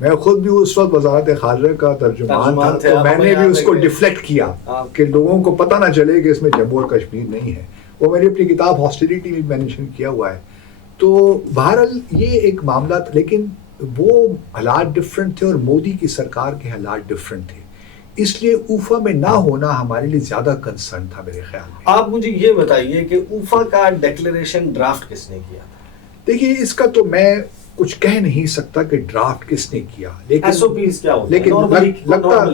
میں خود بھی اس وقت وزارت خارجہ کا ترجمان تھا، تو میں نے بھی اس کو ڈیفلیکٹ کیا کہ لوگوں کو پتہ نہ چلے کہ اس میں جموں اور کشمیر نہیں ہے. وہ میری اپنی کتاب ہاسٹیلیٹی میں مینشن کیا ہوا ہے. تو بہرحال یہ ایک معاملہ تھا، لیکن وہ حالات ڈفرینٹ تھے اور مودی کی سرکار کے حالات ڈفرینٹ تھے، اس لیے اوفا میں نہ ہونا ہمارے لیے زیادہ کنسرن تھا میرے خیال میں. آپ مجھے یہ بتائیے کہ اوفا کا ڈیکلیریشن ڈرافٹ کس نے کیا تھا؟ دیکھیے اس کا تو میں کچھ کہہ نہیں سکتا کہ ڈرافٹ کس نے کیا، لیکن ایس او پیز کیا ہوتا ہے؟ لیکن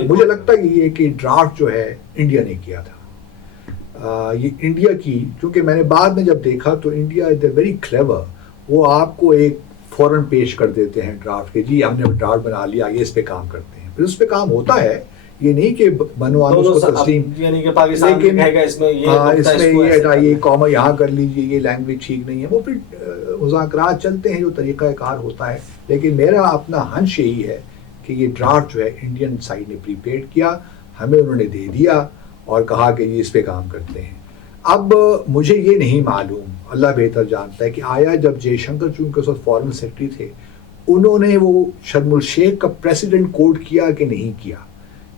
مجھے لگتا ہے یہ کہ ڈرافٹ جو ہے انڈیا نے کیا تھا. یہ انڈیا کی، کیونکہ میں نے بعد میں جب دیکھا تو انڈیا دے ویری کلیور، وہ آپ کو ایک فوراً پیش کر دیتے ہیں ڈرافٹ کہ جی ہم نے ڈرافٹ بنا لیا، آگے اس پہ کام کرتے ہیں. پھر اس پہ کام ہوتا ہے، یہ نہیں کہ بنوان اس کو تسلیم، یعنی کہ پاکستان لیکن کہے گا اس میں یہ ہٹائیے، کاما یہاں کر لیجیے، یہ لینگویج ٹھیک نہیں ہے. وہ پھر مذاکرات چلتے ہیں، جو طریقہ کار ہوتا ہے. لیکن میرا اپنا ہنش یہی ہے کہ یہ ڈرافٹ جو ہے انڈین سائڈ نے پریپیئر کیا، ہمیں انہوں نے دے دیا اور کہا کہ یہ اس پہ کام کرتے ہیں. اب مجھے یہ نہیں معلوم، اللہ بہتر جانتا ہے کہ آیا جب جے شنکر چونکہ اس وقت فارن سیکرٹری تھے، انہوں نے وہ شرم الشیخ کا پریسیڈنٹ کوٹ کیا کہ نہیں کیا،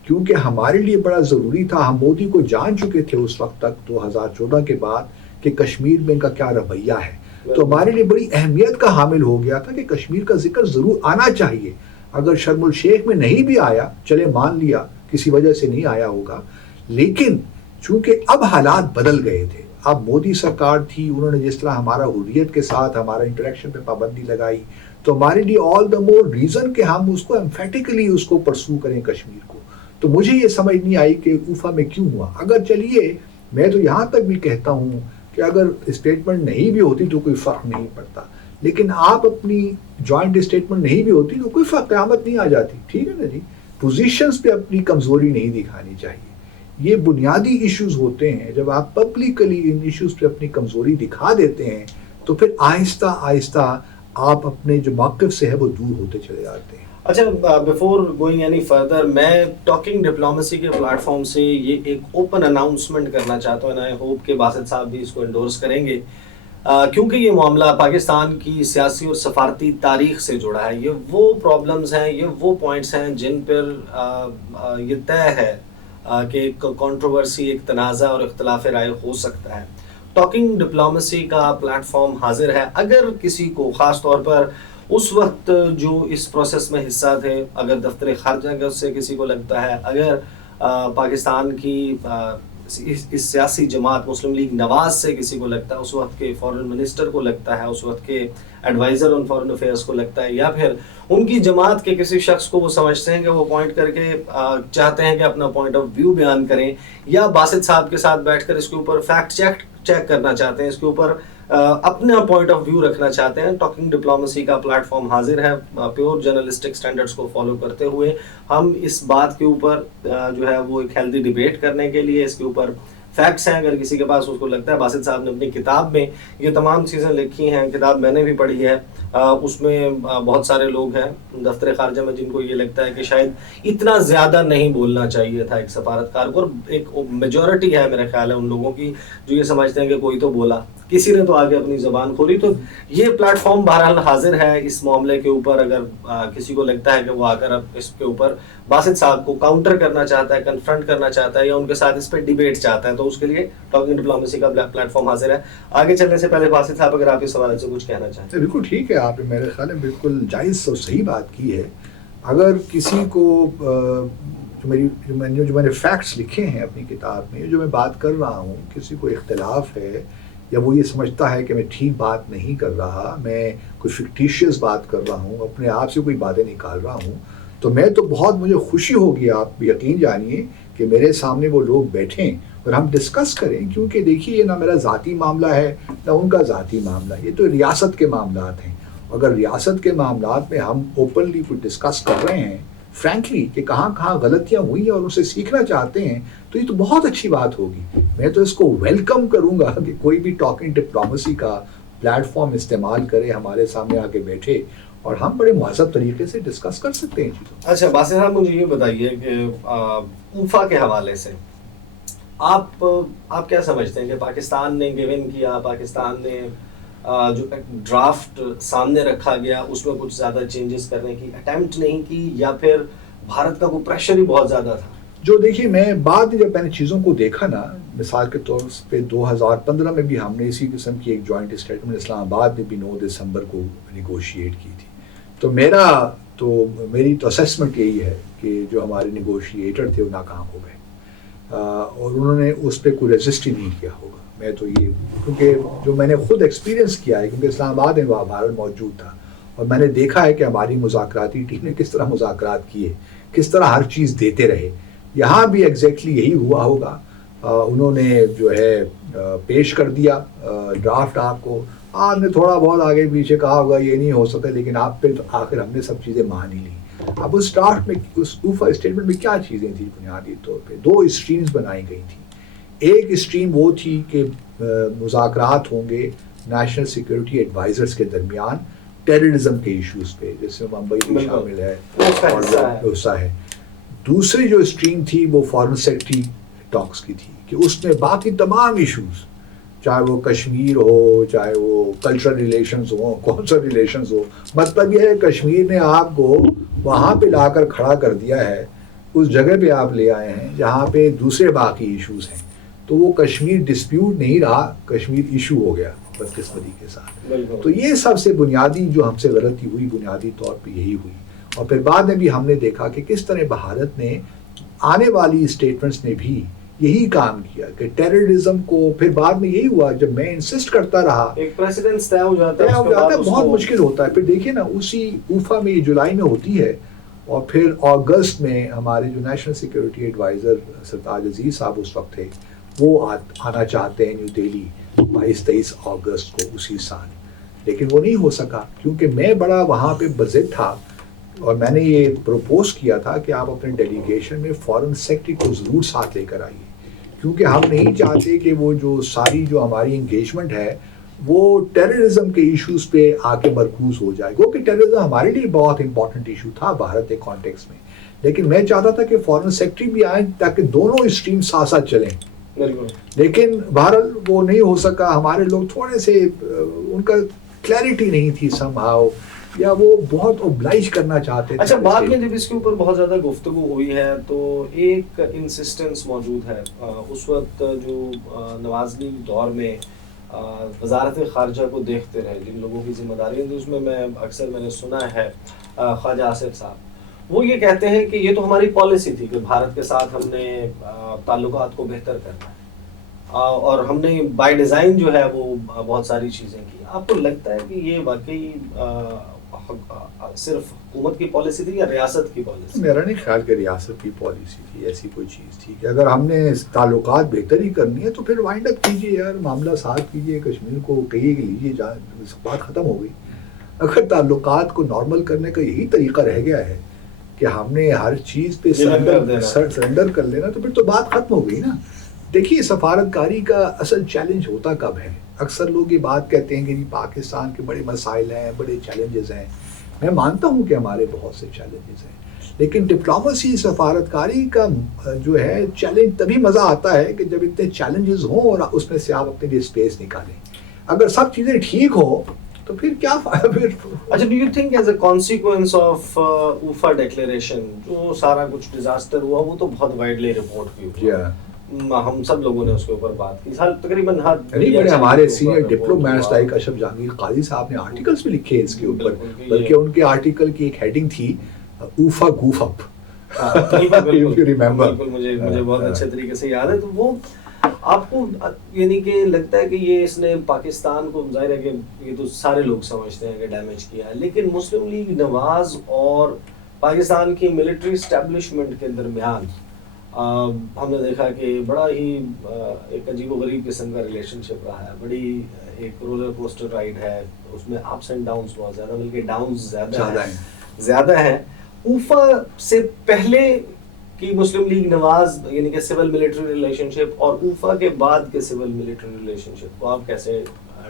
کیونکہ ہمارے لیے بڑا ضروری تھا. ہم مودی کو جان چکے تھے اس وقت تک 2014 کے بعد کہ کشمیر میں ان کا کیا رویہ ہے. تو ہمارے لیے بڑی اہمیت کا حامل ہو گیا تھا کہ کشمیر کا ذکر ضرور آنا چاہیے. اگر شرم الشیخ میں نہیں بھی آیا، چلے مان لیا کسی وجہ سے نہیں آیا ہوگا، لیکن چونکہ اب حالات بدل گئے تھے، اب مودی سرکار تھی، انہوں نے جس طرح ہمارا حریت کے ساتھ ہمارا انٹریکشن پہ پابندی لگائی، تو ہمارے لیے آل دا مور ریزن کہ ہم اس کو ایمفیٹیکلی اس کو پرسو کریں کشمیر کو. تو مجھے یہ سمجھ نہیں آئی کہ اوفا میں کیوں ہوا. اگر چلیے میں تو یہاں تک بھی کہتا ہوں کہ اگر اسٹیٹمنٹ نہیں بھی ہوتی تو کوئی فرق نہیں پڑتا، لیکن آپ اپنی جوائنٹ اسٹیٹمنٹ نہیں بھی ہوتی تو کوئی فرق قیامت نہیں آ جاتی. ٹھیک ہے نا جی، پوزیشنز پہ اپنی کمزوری نہیں دکھانی چاہیے. یہ بنیادی ایشوز ہوتے ہیں، جب آپ پبلکلی ان ایشوز پہ اپنی کمزوری دکھا دیتے ہیں تو پھر آہستہ آہستہ آپ اپنے جو موقف سے ہے وہ دور ہوتے چلے جاتے ہیں. اچھا، بیفور گوئنگ اینی فردر، میں ٹاکنگ ڈپلومیسی کے پلیٹ فارم سے یہ ایک اوپن اناؤنسمنٹ کرنا چاہتا ہوں، آئی ہوپ کہ باسط صاحب بھی اس کو انڈورس کریں گے، کیونکہ یہ معاملہ پاکستان کی سیاسی اور سفارتی تاریخ سے جڑا ہے. یہ وہ پرابلمز ہیں، یہ وہ پوائنٹس ہیں جن پر یہ طے ہے کہ ایک کنٹروورسی، ایک تنازع اور اختلاف رائے ہو سکتا ہے. ٹاکنگ ڈپلومیسی کا پلیٹ فارم حاضر ہے. اگر کسی کو، خاص طور پر اس وقت جو اس پروسیس میں حصہ تھے، اگر دفتر خارجہ سے کسی کو لگتا ہے، اگر پاکستان کی اس سیاسی جماعت مسلم لیگ نواز سے کسی کو لگتا ہے، اس وقت کے فارن منسٹر کو لگتا ہے، اس وقت کے ایڈوائزر آن فارن افیئرس کو لگتا ہے، یا پھر ان کی جماعت کے کسی شخص کو وہ سمجھتے ہیں کہ وہ پوائنٹ کر کے چاہتے ہیں کہ اپنا پوائنٹ آف ویو بیان کریں، یا باسط صاحب کے ساتھ بیٹھ کر اس کے اوپر فیکٹ چیک کرنا چاہتے ہیں، اس کے اوپر اپنا پوائنٹ آف ویو رکھنا چاہتے ہیں، ٹاکنگ ڈپلومیسی کا پلیٹ فارم حاضر ہے. پیور جرنلسٹک سٹینڈرڈز کو فالو کرتے ہوئے ہم اس بات کے اوپر جو ہے وہ ایک ہیلدی ڈیبیٹ کرنے کے لیے، اس کے اوپر فیکٹس ہیں. اگر کسی کے پاس اس کو لگتا ہے، باسط صاحب نے اپنی کتاب میں یہ تمام چیزیں لکھی ہیں، کتاب میں نے بھی پڑھی ہے، اس میں بہت سارے لوگ ہیں دفتر خارجہ میں جن کو یہ لگتا ہے کہ شاید اتنا زیادہ نہیں بولنا چاہیے تھا ایک سفارتکار کو، اور ایک میجورٹی ہے میرے خیال ہے ان لوگوں کی جو یہ سمجھتے ہیں کہ کوئی تو بولا، کسی نے تو آگے اپنی زبان کھولی. تو یہ پلیٹ فارم بہرحال حاضر ہے اس معاملے کے اوپر. اگر کسی کو لگتا ہے کہ وہ آ کر اس کے اوپر باسط صاحب کو کاؤنٹر کرنا چاہتا ہے، کنفرنٹ کرنا چاہتا ہے، یا ان کے ساتھ اس پہ ڈیبیٹ چاہتا ہے، تو اس کے لیے ٹاکنگ ڈپلومیسی کا پلیٹ فارم حاضر ہے. آگے چلنے سے پہلے باسط صاحب اگر آپ اس حوالے سے کچھ کہنا چاہتے ہیں. بالکل ٹھیک ہے، آپ نے میرے خیال میں بالکل جائز اور صحیح بات کی ہے. اگر کسی کو جو میں نے فیکٹس لکھے ہیں اپنی کتاب میں، جو میں بات کر رہا ہوں، کسی کو اختلاف ہے یا وہ یہ سمجھتا ہے کہ میں ٹھیک بات نہیں کر رہا، میں کوئی فکٹیشیس بات کر رہا ہوں، اپنے آپ سے کوئی باتیں نکال رہا ہوں، تو میں تو بہت مجھے خوشی ہوگی، آپ یقین جانیے کہ میرے سامنے وہ لوگ بیٹھیں اور ہم ڈسکس کریں. کیونکہ دیکھیے یہ نہ میرا ذاتی معاملہ ہے نہ ان کا ذاتی معاملہ، یہ تو ریاست کے معاملات ہیں. اگر ریاست کے معاملات میں ہم اوپنلی کوئی ڈسکس کر رہے ہیں فرینکلی کہ کہاں کہاں غلطیاں ہوئی ہیں اور اسے سیکھنا چاہتے ہیں، تو یہ تو بہت اچھی بات ہوگی. میں تو اس کو ویلکم کروں گا کہ کوئی بھی ٹاکنگ ڈپلومیسی کا پلیٹ فارم استعمال کرے، ہمارے سامنے آ کے بیٹھے اور ہم بڑے مہذب طریقے سے ڈسکس کر سکتے ہیں. اچھا باسط صاحب، مجھے یہ بتائیے کہ اوفا کے حوالے سے آپ کیا سمجھتے ہیں کہ پاکستان نے گیون کیا، پاکستان نے جو ڈرافٹ سامنے رکھا گیا اس میں کچھ زیادہ چینجز کرنے کی اٹیمپٹ نہیں کی، یا پھر بھارت کا کوئی پریشر ہی بہت زیادہ تھا؟ جو دیکھیے میں بعد میں جب میں نے چیزوں کو دیکھا نا، مثال کے طور پہ 2015 میں بھی ہم نے اسی قسم کی ایک جوائنٹ اسٹیٹمنٹ اسلام آباد میں بھی 9 دسمبر کو نیگوشیٹ کی تھی. تو میری تو اسیسمنٹ یہی ہے کہ جو ہمارے نیگوشیٹر تھے وہ ناکام ہو گئے، اور انہوں نے اس پہ کوئی ریزسٹ ہی نہیں کیا ہوگا. میں تو یہ کیونکہ جو میں نے خود ایکسپیرینس کیا ہے، کیونکہ اسلام آباد میں وہاں بھارت موجود تھا، اور میں نے دیکھا ہے کہ ہماری مذاکراتی ٹیم نے کس طرح مذاکرات کیے، کس طرح ہر چیز دیتے رہے. یہاں بھی ایگزیکٹلی یہی ہوا ہوگا. انہوں نے جو ہے پیش کر دیا ڈرافٹ آپ کو، آپ نے تھوڑا بہت آگے پیچھے کہا ہوگا یہ نہیں ہو سکتا، لیکن آپ پھر آخر ہم نے سب چیزیں مان ہی لیں. اب اس ڈرافٹ میں اس اوفا اسٹیٹمنٹ میں کیا چیزیں تھیں؟ بنیادی طور پہ 2 اسٹریمز بنائی گئی تھیں. ایک اسٹریم وہ تھی کہ مذاکرات ہوں گے نیشنل سیکورٹی ایڈوائزرز کے درمیان ٹیررزم کے ایشوز پہ، جیسے ممبئی بھی شامل ہے اور حصہ ہے. دوسری جو اسٹریم تھی وہ فارن سیکرٹری ٹاکس کی تھی، کہ اس میں باقی تمام ایشوز، چاہے وہ کشمیر ہو، چاہے وہ کلچرل ریلیشنز ہوں، کونسل ریلیشنز ہو. مطلب یہ ہے کشمیر نے آپ کو وہاں پہ لا کر کھڑا کر دیا ہے، اس جگہ پہ آپ لے آئے ہیں جہاں پہ دوسرے باقی ایشوز ہیں. تو وہ کشمیر ڈسپیوٹ نہیں رہا، کشمیر ایشو ہو گیا بدقسمتی کے ساتھ. تو یہ سب سے بنیادی جو ہم سے غلطی ہوئی، بنیادی طور پہ یہی ہوئی. اور پھر بعد میں بھی ہم نے دیکھا کہ کس طرح بھارت نے آنے والی اسٹیٹمنٹس نے بھی یہی کام کیا کہ ٹیررزم کو، پھر بعد میں یہی ہوا جب میں انسسٹ کرتا رہا، ایک پریسیڈنس طے ہو جاتا ہے، بہت مشکل ہوتا ہے. پھر دیکھیے نا اسی اوفا میں جولائی میں ہوتی ہے، اور پھر اگست میں ہمارے جو نیشنل سیکورٹی ایڈوائزر سرتاج عزیز صاحب اس وقت تھے، وہ آنا چاہتے ہیں نیو دہلی 22-23 اگست کو اسی سال. لیکن وہ نہیں ہو سکا، کیونکہ میں بڑا وہاں پہ بضد تھا، اور میں نے یہ پروپوز کیا تھا کہ آپ اپنے ڈیلیگیشن میں فارن سیکرٹری کو ضرور ساتھ لے کر آئیے، کیونکہ ہم نہیں چاہتے کہ وہ جو ساری جو ہماری انگیجمنٹ ہے وہ ٹیررزم کے ایشوز پہ آ کے مرکوز ہو جائے. کیونکہ ٹیررزم ہمارے لیے بہت امپورٹنٹ ایشو تھا بھارت کے کانٹیکس میں، لیکن میں چاہتا تھا کہ فارن سیکرٹری بھی آئیں تاکہ دونوں اسٹریم ساتھ ساتھ چلیں. لیکن بہرحال وہ نہیں ہو سکا. ہمارے لوگ تھوڑے سے ان کا کلیئرٹی نہیں تھی سم ہاؤ، یا وہ بہت اوبلائج کرنا چاہتے تھے. اچھا، بعد میں جب اس کے اوپر بہت زیادہ گفتگو ہوئی ہے تو ایک انسسٹنس موجود ہے. اس وقت جو نواز لیگ دور میں وزارت خارجہ کو دیکھتے رہے جن لوگوں کی ذمہ داری تھی، اس میں میں نے سنا ہے خواجہ آصف صاحب، وہ یہ کہتے ہیں کہ یہ تو ہماری پالیسی تھی کہ بھارت کے ساتھ ہم نے تعلقات کو بہتر کرنا ہے، اور ہم نے بائی ڈیزائن جو ہے وہ بہت ساری چیزیں کی. آپ کو لگتا ہے کہ یہ واقعی صرف حکومت کی پالیسی تھی یا ریاست کی پالیسی؟ میرا نہیں خیال کہ ریاست کی پالیسی تھی. ایسی کوئی چیز تھی کہ اگر ہم نے تعلقات بہتر ہی کرنی ہے تو پھر وائنڈ اپ کیجیے یار، معاملہ ساتھ کیجیے، کشمیر کو کہیے کہ لیجیے بات ختم ہو گئی. اگر تعلقات کو نارمل کرنے کا یہی طریقہ رہ گیا ہے کہ ہم نے ہر چیز پہ سرنڈر کر لینا، تو پھر تو بات ختم ہو گئی نا. دیکھیے سفارتکاری کا اصل چیلنج ہوتا کب ہے؟ اکثر لوگ یہ بات کہتے ہیں کہ جی پاکستان کے بڑے مسائل ہیں، بڑے چیلنجز ہیں. میں مانتا ہوں کہ ہمارے بہت سے چیلنجز ہیں، لیکن ڈپلومیسی سفارتکاری کا جو ہے چیلنج تبھی مزہ آتا ہے کہ جب اتنے چیلنجز ہوں اور اس میں سے آپ اپنے لیے اسپیس نکالیں. اگر سب چیزیں ٹھیک ہو تو پھر کیا فائدہ پھر. اچھا، do you think as a consequence of اوفا declaration جو سارا کچھ ڈیزاسٹر ہوا، وہ تو بہت وائڈلی رپورٹ کی ہوئی، ہم سب لوگوں نے اس کے اوپر بات کی، تقریباً ہمارے سینئر ڈپلومیٹس لائک اشرف جہانگیر قاضی صاحب نے آرٹیکلس بھی لکھے اس کے اوپر، بلکہ ان کے آرٹیکل کی ایک ہیڈنگ تھی اوفا گوف اپ. بالکل مجھے بہت اچھے طریقے سے یاد ہے. تو وہ آپ کو یعنی کہ لگتا ہے کہ یہ اس نے پاکستان کو، ظاہر ہے کہ یہ تو سارے لوگ سمجھتے ہیں کہ ڈیمیج کیا ہے، لیکن مسلم لیگ نواز اور پاکستان کی ملٹری اسٹیبلشمنٹ کے درمیان ہم نے دیکھا کہ بڑا ہی ایک عجیب و غریب قسم کا ریلیشن شپ رہا ہے. بڑی ایک رولر کوسٹر رائڈ ہے، اس میں اپس اینڈ ڈاؤنس بہت زیادہ، بلکہ ڈاؤنس زیادہ ہیں. اوفا سے پہلے کی مسلم لیگ نواز یعنی کہ سول ملٹری ریلیشن شپ اور اوفا کے بعد کے سول ملٹری ریلیشن شپ کو آپ کیسے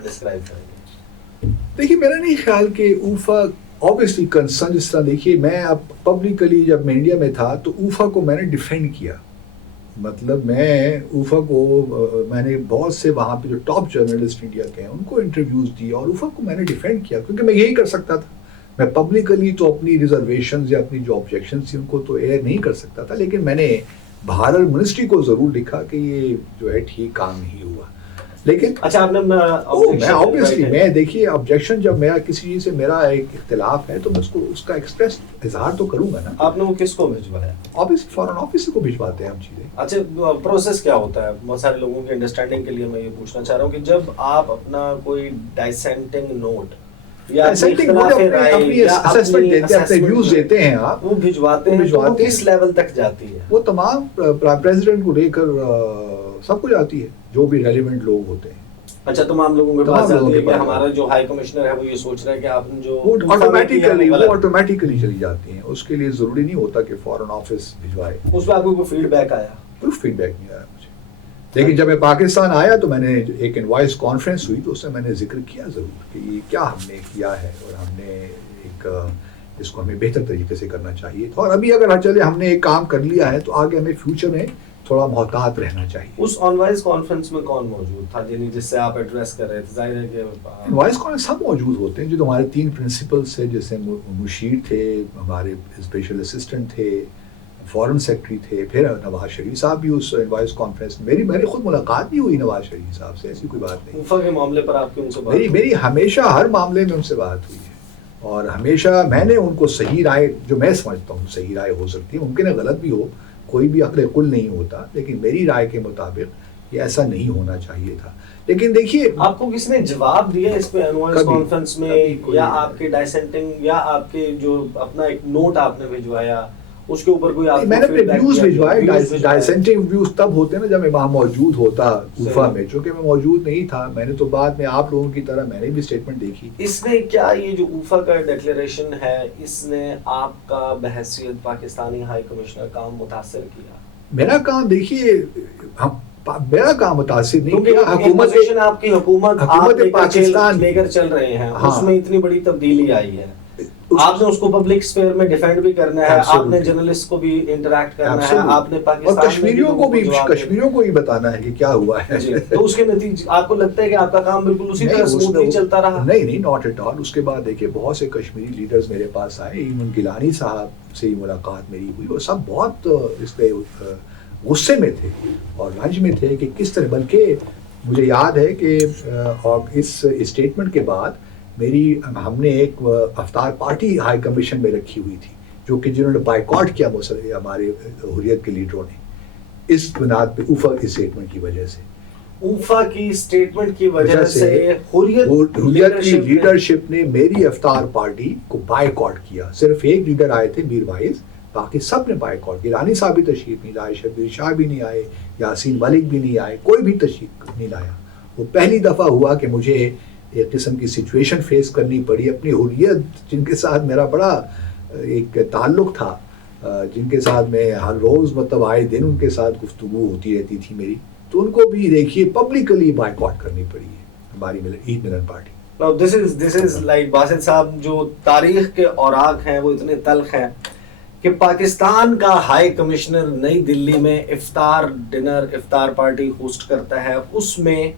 ڈسکرائب کریں گے؟ دیکھیے میرا نہیں خیال کہ اوفا obviously کنسرن، جس طرح دیکھیے میں اب پبلکلی جب میں انڈیا میں تھا تو اوفا کو میں نے ڈیفینڈ کیا. مطلب میں اوفا کو میں نے بہت سے وہاں پہ جو ٹاپ جرنلسٹ انڈیا کے ہیں ان کو انٹرویوز دی اور اوفا کو میں نے ڈیفینڈ کیا کیونکہ میں یہی کر سکتا تھا. میں پبلکلی تو اپنی ریزرویشنز یا اپنی جو آبجیکشنز تھی ان کو تو ایئر نہیں کر سکتا تھا, لیکن میں نے باہر منسٹری کو ضرور لکھا کہ یہ جو ہے ٹھیک کام نہیں ہوا. لیکن اچھا آپ نے میں آبویسلی میں دیکھیے آبجیکشن جب میرا کسی چیز سے میرا ایک اختلاف ہے تو میں اس کا ایکسپریس اظہار تو کروں گا نا. آپ نے وہ کس کو بھجوایا؟ آبویسلی فارن آفس کو بھجواتے ہیں ہم چیزیں. اچھا پروسیس کیا ہوتا ہے؟ بہت سارے لوگوں کی انڈرسٹینڈنگ کے لیے میں یہ پوچھنا چاہ رہا ہوں کہ جب آپ اپنا کوئی ڈائسینٹنگ نوٹ یا دیتے ہیں آپ وہ بھجواتے ہیں تو کس لیول تک جاتی ہے؟ وہ تمام پریزیڈنٹ کو لے کر سب کو جاتی ہے جو بھی ریلیونٹ لوگ ہوتے ہیں. اچھا تمام لوگوں کے پاس جاتی ہے کہ ہمارا جو ہائی کمشنر ہے وہ یہ سوچ رہا ہے کہ آپ نے جو آٹومیٹیکلی چلی جاتی ہیں. اس کے لیے ضروری نہیں ہوتا کہ فارن آفس بھجوائے. اس پہ آپ کو کوئی فیڈ بیک آیا؟ کوئی فیڈ بیک نہیں آیا مجھے. لیکن جب میں پاکستان آیا تو میں نے ایک انوائس کانفرنس ہوئی تو اس میں میں نے ذکر کیا ضرور کہ یہ کیا ہم نے کیا ہے اور ہم نے ایک اس کو ہمیں بہتر طریقے سے کرنا چاہیے تھا. اور ابھی اگر چلے ہم نے ایک کام کر لیا ہے تو آگے ہمیں فیوچر میں تھوڑا محتاط رہنا چاہیے. اس آن وائس کانفرنس میں کون موجود تھا یعنی جس سے آپ ایڈریس کر رہے تھے؟ ظاہر ہے کہ وائس کانفرنس سب موجود ہوتے ہیں جو ہمارے 3 پرنسپلس تھے, جیسے مشیر تھے, ہمارے اسپیشل اسسٹنٹ تھے, فارن سیکرٹری تھے, پھر نواز شریف صاحب بھی اس وائس کانفرنس میں. میری خود ملاقات بھی ہوئی نواز شریف صاحب سے, ایسی کوئی بات نہیں. اوفا کے معاملے پر آپ کی ان سے بات؟ میری ہمیشہ ہر معاملے میں ان سے بات ہوئی ہے اور ہمیشہ میں نے ان کو صحیح رائے, جو میں سمجھتا ہوں صحیح رائے ہو سکتی ہے, ممکن ہے غلط بھی ہو, کوئی بھی عقل کل نہیں ہوتا, لیکن میری رائے کے مطابق یہ ایسا نہیں ہونا چاہیے تھا. لیکن دیکھیے آپ کو کس نے جواب دیا اس پہ انوائس کانفرنس میں, یا آپ کے ڈائسینٹنگ یا آپ کے جو اپنا ایک نوٹ آپ نے بھجوایا اس کے اوپر کوئی آپ میں نے ویوز بھجوائے. ڈائسینٹنگ ویوز تب ہوتے ہیں نا جب میں وہاں موجود ہوتا کوفہ میں, چونکہ میں موجود نہیں تھا. میں نے تو بعد میں آپ لوگوں کی طرح میں نے بھی اسٹیٹمنٹ دیکھی. اس نے کیا یہ جو اوفا کا ڈیکلیریشن ہے اس نے آپ کا بحیثیت پاکستانی ہائی کمشنر کام متاثر کیا؟ میرا کام دیکھیے میرا کام متاثر نہیں کیا. آپ کی حکومت پاکستان لے کر چل رہے ہیں, اس میں اتنی بڑی تبدیلی آئی ہے, آپ نے اس کو پبلک اسفیئر میں ڈیفینڈ بھی کرنا ہے, آپ نے جرنلسٹ کو بھی انٹریکٹ کرنا ہے, آپ نے پاکستان اور کشمیریوں کو بھی بتانا ہے کہ کیا ہوا ہے. تو اس کے نتیجے آپ کو لگتا ہے کہ آپ کا کام بالکل اسی طرح سموتھلی چلتا رہا؟ نہیں, ناٹ ایٹ آل. اس کے بعد دیکھیے بہت سے کشمیری لیڈرز میرے پاس آئے, ایون گیلانی صاحب سے ملاقات میری ہوئی, وہ سب بہت اس پہ غصے میں تھے اور رنج میں تھے کہ کس طرح. بلکہ مجھے یاد ہے کہ اس اسٹیٹمنٹ کے بعد ہم نے ایک افطار پارٹی ہائی کمیشن میں رکھی ہوئی تھی جو کہ جنہوں نے بائیکاٹ کیا ہمارے حریت کے لیڈروں نے, اس بنیاد پہ اوفا کی اسٹیٹمنٹ کی وجہ سے. اوفا کی اسٹیٹمنٹ کی وجہ سے حریت کی لیڈرشپ نے میری افطار پارٹی کو بائیکاٹ کیا. صرف ایک لیڈر آئے تھے میر وائز, باقی سب نے بائیکاٹ. گیلانی صاحب بھی تشریف نہیں لائے, شبیر شاہ بھی نہیں آئے, یاسین ملک بھی نہیں آئے, کوئی بھی تشریف نہیں لایا. وہ پہلی دفعہ ہوا کہ مجھے ایک قسم کی سچویشن فیس کرنی پڑی. اپنی حریت جن کے ساتھ میرا بڑا ایک تعلق تھا, جن کے ساتھ میں ہر روز مطلب آئے دن ان کے ساتھ گفتگو ہوتی رہتی تھی میری, تو ان کو بھی دیکھیے پبلکلی بائیکاٹ کرنی پڑی ہے ہماری عید ملن party. This is like Basit صاحب, جو تاریخ کے اوراق ہیں وہ اتنے تلخ ہیں کہ پاکستان کا ہائی کمشنر نئی دلی میں افطار پارٹی ہوسٹ کرتا ہے, اس میں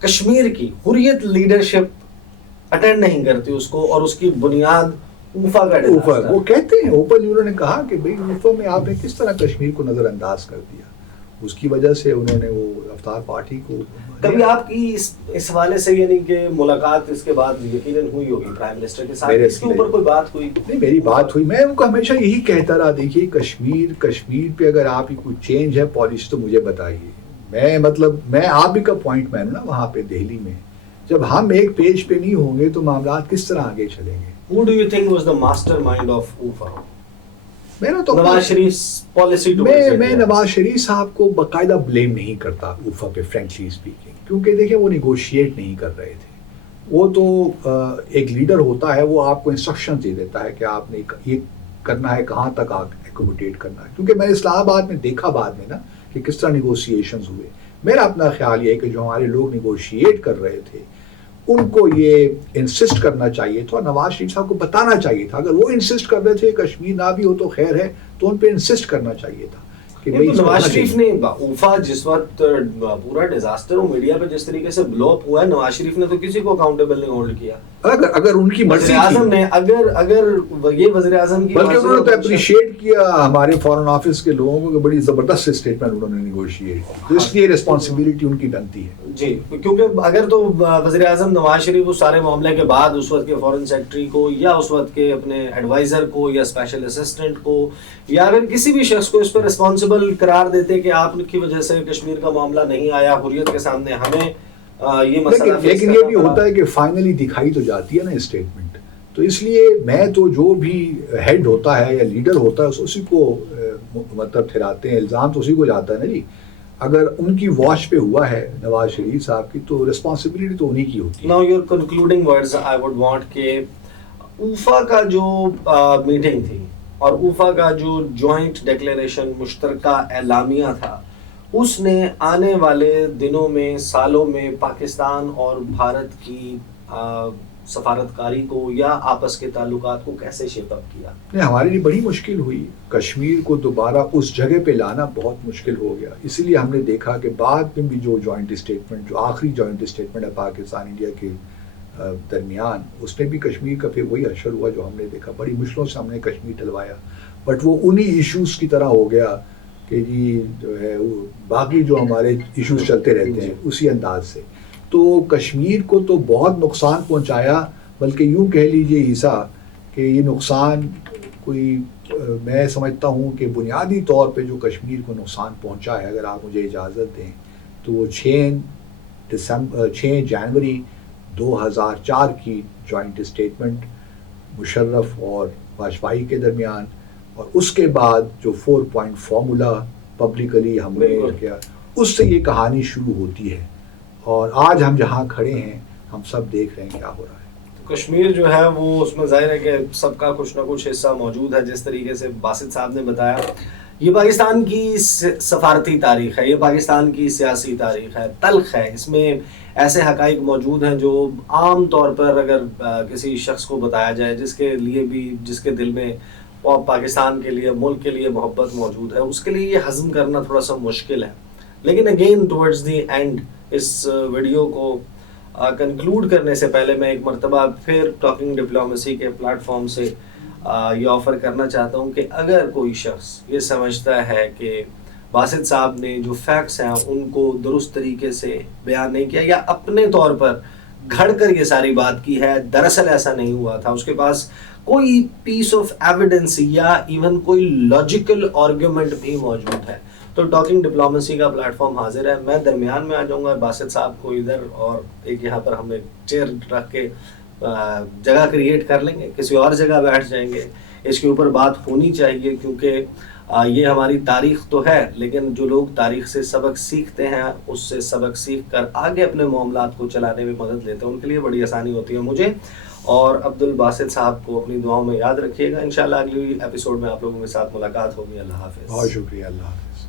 کشمیر کی حریت لیڈرشپ اٹینڈ نہیں کرتی اس کو, اور اس کی بنیاد اوفا کا ڈیزاسٹر. وہ کہتے ہیں اوپن, انہوں نے کہا کہ بھئی اوفا میں آپ نے کس طرح کشمیر کو نظر انداز کر دیا, اس کی وجہ سے انہوں نے وہ افطار پارٹی کو. کبھی آپ کی اس حوالے سے یعنی کہ ملاقات اس کے بعد یقیناً ہوئی ہوگی پرائم منسٹر کے ساتھ, اس کے اوپر کوئی بات ہوئی؟ نہیں, میری بات ہوئی. میں ان کو ہمیشہ یہی کہتا رہا, دیکھیے کشمیر پہ اگر آپ کی کوئی چینج ہے پالیسی تو مجھے بتائیے. میں آپ بھی کا پوائنٹ مین ہوں نا وہاں پہ دہلی میں. جب ہم ایک پیج پہ نہیں ہوں گے تو معاملات کس طرح آگے چلیں گے؟ Who do you think was the mastermind of UFA? میرا تو نواز شریف پالیسی میں نواز شریف صاحب کو باقاعدہ بلیم نہیں کرتا اوفا پہ, فرینکلی اسپیکنگ, کیونکہ دیکھیں وہ نیگوشیٹ نہیں کر رہے تھے. وہ تو ایک لیڈر ہوتا ہے, وہ آپ کو انسٹرکشن دے دیتا ہے کہ آپ نے یہ کرنا ہے, کہاں تک ایکوموڈیٹ کرنا ہے. کیونکہ میں اسلام آباد میں دیکھا بعد میں نا کہ کس طرح نیگوشیشنز ہوئے. میرا اپنا خیال یہ ہے کہ جو ہمارے لوگ نیگوشیٹ کر رہے تھے ان کو یہ انسسٹ کرنا چاہیے تھا, اور نواز شریف صاحب کو بتانا چاہیے تھا. اگر وہ انسسٹ کر رہے تھے کشمیر نہ بھی ہو تو خیر ہے, تو ان پہ انسسٹ کرنا چاہیے تھا کہ نہیں تو نواز ہونا شریف چاہیے۔ نے اوفا جس وقت پورا ڈیزاسٹر میڈیا پہ جس طریقے سے بلوپ ہوا ہے، نواز شریف نے تو کسی کو اکاؤنٹیبل نہیں ہولڈ کیا. اگر ان کی مرضی وزیر اعظم تھی، نے اگر یہ وزیر اعظم کی بلکہ انہوں نے تو مرضی اپریشیٹ کیا ہمارے فارن آفس کے لوگوں کو کہ بڑی زبردست اسٹیٹمنٹ انہوں نے نیگوشیٹ کی، تو اس لیے رسپانسبلٹی ان کی بنتی ہے. جی، کیونکہ اگر تو وزیر اعظم نواز شریف اس سارے معاملے کے بعد اس وقت کے فارن سیکرٹری کو یا اس وقت کے اپنے ایڈوائزر کو یا اسپیشل اسسٹنٹ کو یا اگر کسی بھی شخص کو اس پر رسپانسبل قرار دیتے کہ آپ کی وجہ سے کشمیر کا معاملہ نہیں آیا حریت کے سامنے، ہمیں یہ مسئلہ لیکن یہ بھی ہوتا ہے کہ فائنلی دکھائی تو جاتی ہے نا اسٹیٹمنٹ، تو اس لیے میں تو جو بھی ہیڈ ہوتا ہے یا لیڈر ہوتا ہے اسی کو مطلب ٹھہراتے ہیں، الزام تو اسی کو جاتا ہے نا جی. اگر ان کی واچ پہ ہوا ہے نواز شریف صاحب کی تو رسپانسبلٹی تو انہی کی ہوتی ہے. Now your concluding words I would want کہ اوفا کا جو میٹنگ تھی اور اوفا کا جو جوائنٹ ڈیکلیریشن مشترکہ اعلامیہ تھا، اس نے آنے والے دنوں میں سالوں میں پاکستان اور بھارت کی سفارتکاری کو یا آپس کے تعلقات کو کیسے شیپ اپ کیا؟ ہمارے لیے بڑی مشکل ہوئی، کشمیر کو دوبارہ اس جگہ پہ لانا بہت مشکل ہو گیا. اسی لیے ہم نے دیکھا کہ بعد میں بھی جو جوائنٹ اسٹیٹمنٹ، جو آخری جوائنٹ اسٹیٹمنٹ ہے پاکستان انڈیا کے درمیان، اس میں بھی کشمیر کا پھر وہی اشر ہوا جو ہم نے دیکھا. بڑی مشکلوں سے ہم نے کشمیر ڈلوایا، بٹ وہ انہی ایشوز کی طرح ہو گیا کہ جی جو ہے باقی جو ہمارے ایشوز چلتے رہتے ہیں اسی انداز سے. تو کشمیر کو تو بہت نقصان پہنچایا، بلکہ یوں کہہ لیجئے عیسیٰ کہ یہ نقصان کوئی میں سمجھتا ہوں کہ بنیادی طور پہ جو کشمیر کو نقصان پہنچا ہے، اگر آپ مجھے اجازت دیں تو وہ 6 جنوری 2004 کی جوائنٹ اسٹیٹمنٹ مشرف اور واجپائی کے درمیان، اور اس کے بعد جو 4 پوائنٹ فارمولا پبلکلی ہم نے کیا، اس سے یہ کہانی شروع ہوتی ہے. اور آج ہم جہاں کھڑے ہیں ہم سب دیکھ رہے ہیں کیا ہو رہا ہے. کشمیر جو ہے وہ اس میں ظاہر ہے کہ سب کا کچھ نہ کچھ حصہ موجود ہے. جس طریقے سے باسط صاحب نے بتایا، یہ پاکستان کی سفارتی تاریخ ہے، یہ پاکستان کی سیاسی تاریخ ہے، تلخ ہے. اس میں ایسے حقائق موجود ہیں جو عام طور پر اگر کسی شخص کو بتایا جائے جس کے لیے بھی، جس کے دل میں پاکستان کے لیے، ملک کے لیے محبت موجود ہے، اس کے لیے یہ ہضم کرنا تھوڑا سا مشکل ہے. لیکن اگین ٹورڈز دی اینڈ اس ویڈیو کو کنکلوڈ کرنے سے پہلے میں ایک مرتبہ پھر ٹاکنگ ڈپلومیسی کے پلیٹ فارم سے یہ آفر کرنا چاہتا ہوں کہ اگر کوئی شخص یہ سمجھتا ہے کہ باسط صاحب نے جو فیکٹس ہیں ان کو درست طریقے سے بیان نہیں کیا یا اپنے طور پر گھڑ کر یہ ساری بات کی ہے، دراصل ایسا نہیں ہوا تھا، اس کے پاس کوئی پیس آف ایویڈنس یا ایون کوئی لاجیکل آرگیومنٹ بھی موجود ہے، تو ٹاکنگ ڈپلومیسی کا پلیٹ فارم حاضر ہے. میں درمیان میں آ جاؤں گا، باسط صاحب کو ادھر اور ایک یہاں پر ہم ایک چیئر رکھ کے جگہ کریٹ کر لیں گے، کسی اور جگہ بیٹھ جائیں گے. اس کے اوپر بات ہونی چاہیے کیونکہ یہ ہماری تاریخ تو ہے، لیکن جو لوگ تاریخ سے سبق سیکھتے ہیں، اس سے سبق سیکھ کر آگے اپنے معاملات کو چلانے میں مدد لیتے ہیں، ان کے لیے بڑی آسانی ہوتی ہے. مجھے اور عبدالباسط صاحب کو اپنی دعاؤں میں یاد رکھیے گا. انشاءاللہ اگلی ایپیسوڈ میں آپ لوگوں کے ساتھ ملاقات ہوگی. اللہ حافظ. بہت شکریہ. اللہ حافظ.